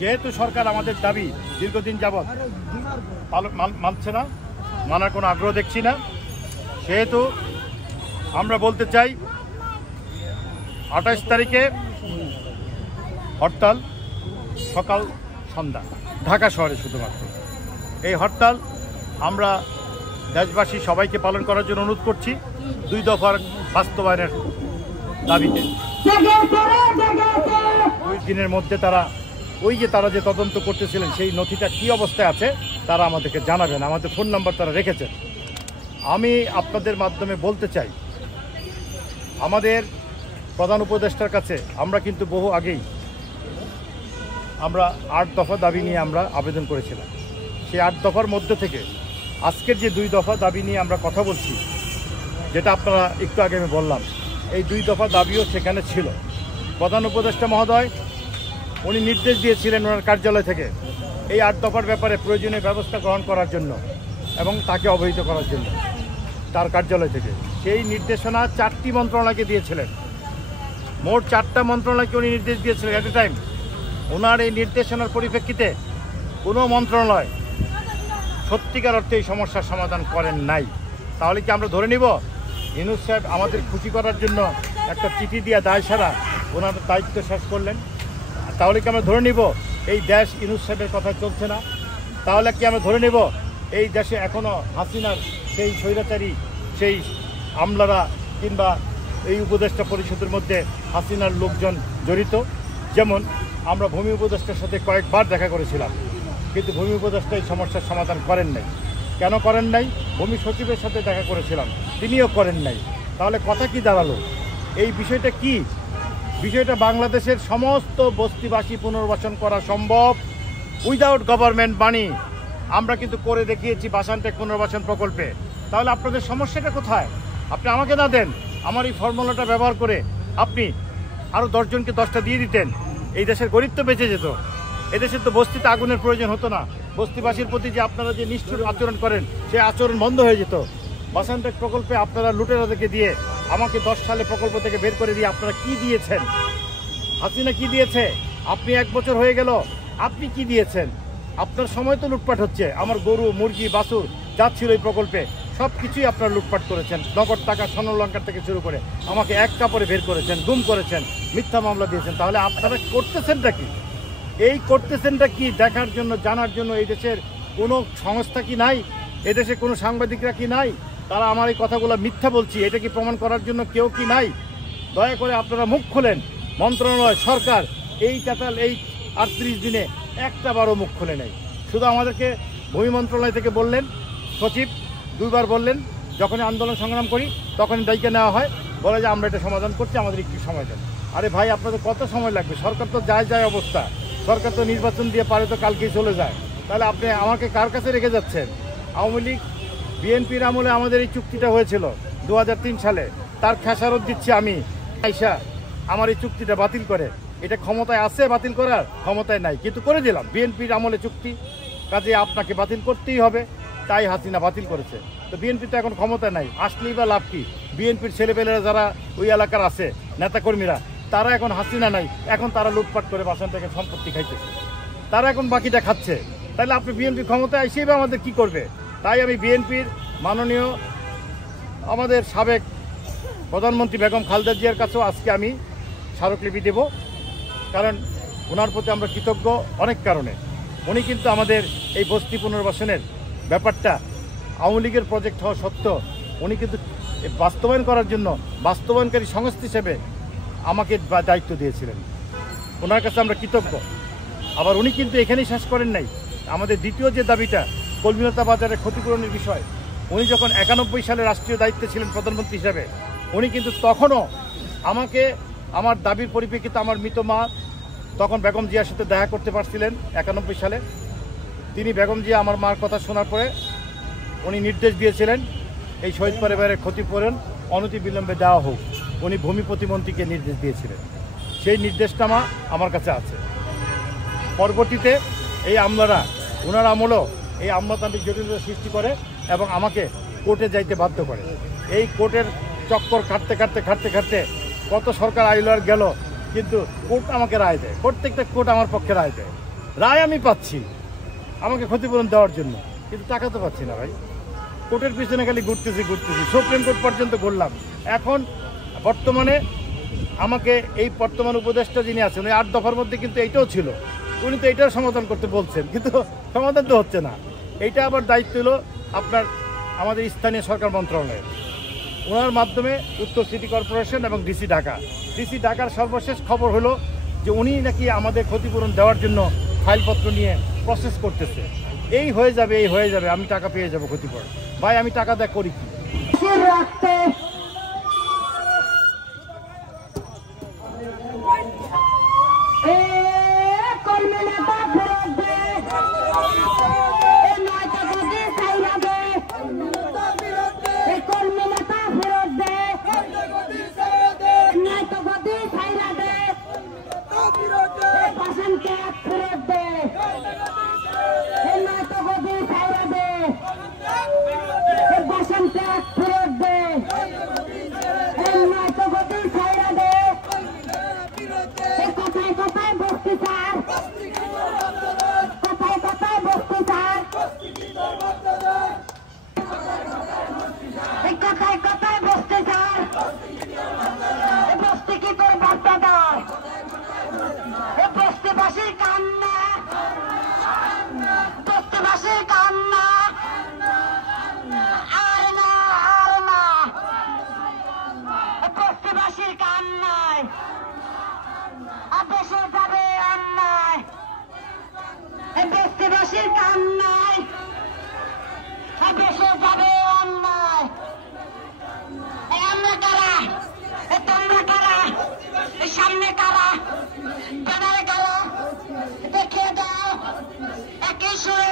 যেহেতু সরকার আমাদের দাবি দীর্ঘদিন যাবৎ মানছে না, মানার কোনো আগ্রহ দেখছি না, সেহেতু আমরা বলতে চাই 28 তারিখে হরতাল, সকাল সন্ধ্যা, ঢাকা শহরে শুধুমাত্র। এই হরতাল আমরা দেশবাসী সবাইকে পালন করার জন্য অনুরোধ করছি 2 দফার বাস্তবায়নের দাবিতে। 2 দিনের মধ্যে তারা তারা যে তদন্ত করতেছিলেন সেই নথিটা কী অবস্থায় আছে তারা আমাদেরকে জানাবেন। আমাদের ফোন নাম্বার তারা রেখেছেন। আমি আপনাদের মাধ্যমে বলতে চাই, আমাদের প্রধান উপদেষ্টার কাছে আমরা কিন্তু বহু আগেই আমরা 8 দফা দাবি নিয়ে আমরা আবেদন করেছিলাম। সেই 8 দফার মধ্যে থেকে আজকের যে 2 দফা দাবি নিয়ে আমরা কথা বলছি, যেটা আপনারা একটু আগে আমি বললাম, এই 2 দফা দাবিও সেখানে ছিল। প্রধান উপদেষ্টা মহোদয় উনি নির্দেশ দিয়েছিলেন ওনার কার্যালয় থেকে এই 8 দফার ব্যাপারে প্রয়োজনীয় ব্যবস্থা গ্রহণ করার জন্য এবং তাকে অবহিত করার জন্য তার কার্যালয় থেকে। সেই নির্দেশনা 4টি মন্ত্রণালয়কে দিয়েছিলেন। মোট 4টা মন্ত্রণালয়কে উনি নির্দেশ দিয়েছিলেন এট এ টাইম। ওনার এই নির্দেশনার পরিপ্রেক্ষিতে কোনো মন্ত্রণালয় সত্যিকার অর্থে এই সমস্যার সমাধান করেন নাই। তাহলে কি আমরা ধরে নিব ইউনূস সাহেব আমাদের খুশি করার জন্য একটা চিঠি দিয়ে দায় সারা ওনার দায়িত্ব শেষ করলেন? তাহলে কি আমরা ধরে নিব এই দেশ ইউনূস সাহেবের কথা চলছে না? তাহলে কি আমরা ধরে নেব এই দেশে এখনও হাসিনার সেই স্বৈরাচারী সেই আমলারা কিংবা এই উপদেষ্টা পরিষদের মধ্যে হাসিনার লোকজন জড়িত? যেমন আমরা ভূমি উপদেষ্টার সাথে কয়েকবার দেখা করেছিলাম, কিন্তু ভূমি উপদেষ্টা এই সমস্যার সমাধান করেন নাই। কেন করেন নাই? ভূমি সচিবের সাথে দেখা করেছিলাম, তিনিও করেন নাই। তাহলে কথা কি দাঁড়ালো? এই বিষয়টা কি? বিষয়টা বাংলাদেশের সমস্ত বস্তিবাসী পুনর্বাসন করা সম্ভব উইদাউট গভর্নমেন্ট মানি। আমরা কিন্তু করে দেখিয়েছি বাসানটেক পুনর্বাসন প্রকল্পে। তাহলে আপনাদের সমস্যাটা কোথায়? আপনি আমাকে না দেন, আমার এই ফর্মুলাটা ব্যবহার করে আপনি আরও 10 জনকে 10টা দিয়ে দিতেন, এই দেশের গরিব তো বেঁচে যেত। এদেশের তো বস্তিতে আগুনের প্রয়োজন হতো না। বস্তিবাসীর প্রতি যে আপনারা যে নিষ্ঠুর আচরণ করেন সেই আচরণ বন্ধ হয়ে যেত। বাসানটেক প্রকল্পে আপনারা লুটেরাদেরকে দিয়ে আমাকে 10 সালে প্রকল্প থেকে বের করে দিয়ে আপনারা কি দিয়েছেন? হাসিনা কি দিয়েছে? আপনি 1 বছর হয়ে গেল, আপনি কি দিয়েছেন? আপনার সময় তো লুটপাট হচ্ছে। আমার গরু, মুরগি, বাছুর যাচ্ছিল এই প্রকল্পে, সব কিছুই আপনারা লুটপাট করেছেন। নগদ টাকা, স্বর্ণলঙ্কার থেকে শুরু করে আমাকে 1 কাপড়ে বের করেছেন, গুম করেছেন, মিথ্যা মামলা দিয়েছেন। তাহলে আপনারা করতেছেনটা কি? এই করতেছেনটা কি দেখার জন্য, জানার জন্য এই দেশের কোনো সংস্থা কি নাই? এদেশে কোনো সাংবাদিকরা কি নাই? তারা আমার এই কথাগুলো মিথ্যা বলছি এটা কি প্রমাণ করার জন্য কেউ কি নাই? দয়া করে আপনারা মুখ খোলেন। মন্ত্রণালয়, সরকার এই টাটাল এই 38 দিনে একটা বারও মুখ খুলে নেই। শুধু আমাদেরকে ভূমি মন্ত্রণালয় থেকে বললেন, সচিব 2 বার বললেন, যখনই আন্দোলন সংগ্রাম করি তখনই দায়িত্ব নেওয়া হয়, বলে যে আমরা এটা সমাধান করছি, আমাদের একটু সময় দেন। আরে ভাই, আপনাদের কত সময় লাগবে? সরকার তো যায় অবস্থা। সরকার তো নির্বাচন দিয়ে পারে তো কালকেই চলে যায়। তাহলে আপনি আমাকে কার কাছে রেখে যাচ্ছেন? আওয়ামী লীগ বিএনপির আমলে আমাদের এই চুক্তিটা হয়েছিল 2003 সালে, তার খেসারত দিচ্ছি আমি। আইসা আমার এই চুক্তিটা বাতিল করে, এটা ক্ষমতায় আছে বাতিল করার? ক্ষমতায় নাই, কিন্তু করে দিলাম। বিএনপির আমলে চুক্তি, কাজে আপনাকে বাতিল করতেই হবে, তাই হাসিনা বাতিল করেছে। তো বিএনপি তো এখন ক্ষমতায় নাই, আসলেই বা লাভ কি? বিএনপির ছেলেপেলেরা যারা ওই এলাকার আছে, নেতাকর্মীরা, তারা এখন হাসিনা নাই, এখন তারা লুটপাট করে বাসান থেকে সম্পত্তি খাইতেছে, তারা এখন বাকিটা খাচ্ছে। তাহলে আপনি বিএনপি ক্ষমতায় এসেই বা আমাদের কী করবে? তাই আমি বিএনপির মাননীয় আমাদের সাবেক প্রধানমন্ত্রী বেগম খালেদা জিয়ার কাছেও আজকে আমি স্মারকলিপি দেব। কারণ ওনার প্রতি আমরা কৃতজ্ঞ অনেক কারণে। উনি কিন্তু আমাদের এই বস্তি পুনর্বাসনের ব্যাপারটা আওয়ামী লীগের প্রজেক্ট হওয়া সত্ত্বেও উনি কিন্তু বাস্তবায়ন করার জন্য বাস্তবায়নকারী সংস্থা হিসেবে আমাকে দায়িত্ব দিয়েছিলেন। ওনার কাছে আমরা কৃতজ্ঞ। আবার উনি কিন্তু এখানেই শেষ করেন নাই। আমাদের দ্বিতীয় যে দাবিটা, কলমিলতা বাজারের ক্ষতিপূরণের বিষয়, উনি যখন 91 সালে রাষ্ট্রীয় দায়িত্বে ছিলেন প্রধানমন্ত্রী হিসাবে, উনি কিন্তু তখনও আমাকে আমার দাবির পরিপ্রেক্ষিতে আমার মৃত মা তখন বেগম জিয়ার সাথে দেখা করতে পারছিলেন 91 সালে। তিনি বেগম জিয়া আমার মার কথা শোনার পরে উনি নির্দেশ দিয়েছিলেন এই শহীদ পরিবারের ক্ষতিপূরণ অনতিবিলম্বে দেওয়া হোক। উনি ভূমি প্রতিমন্ত্রীকে নির্দেশ দিয়েছিলেন। সেই নির্দেশনামা আমার কাছে আছে। পরবর্তীতে এই আমলারা, ওনার আমলও এই আমলাতান্ত্রিক জটিলতা সৃষ্টি করে এবং আমাকে কোর্টে যাইতে বাধ্য করে। এই কোর্টের চক্কর কাটতে কাটতে কাটতে কাটতে কত সরকার আইল আর গেল, কিন্তু কোর্ট আমাকে রায় দেয়। প্রত্যেকটা কোর্ট আমার পক্ষে রায় দেয়। রায় আমি পাচ্ছি আমাকে ক্ষতিপূরণ দেওয়ার জন্য, কিন্তু টাকা তো পাচ্ছি না ভাই। কোর্টের পিছনে খালি ঘুরতেছি, সুপ্রিম কোর্ট পর্যন্ত ঘুরলাম। এখন বর্তমানে আমাকে এই বর্তমান উপদেষ্টা যিনি আছেন ওই 8 দফার মধ্যে কিন্তু এইটাও ছিল, উনি তো এইটার সমাধান করতে বলছেন, কিন্তু সমাধান তো হচ্ছে না। এইটা আবার দায়িত্ব হলো আপনার আমাদের স্থানীয় সরকার মন্ত্রণালয়ের, ওনার মাধ্যমে উত্তর সিটি কর্পোরেশন এবং ডিসি ঢাকার সর্বশেষ খবর হলো যে উনি নাকি আমাদের ক্ষতিপূরণ দেওয়ার জন্য ফাইলপত্র নিয়ে প্রসেস করতেছে। এই হয়ে যাবে, আমি টাকা পেয়ে যাব ক্ষতিপূরণ। ভাই আমি টাকা দেয়া করি কি? সামনে কারা, দেখিয়ে দাও একই সুরে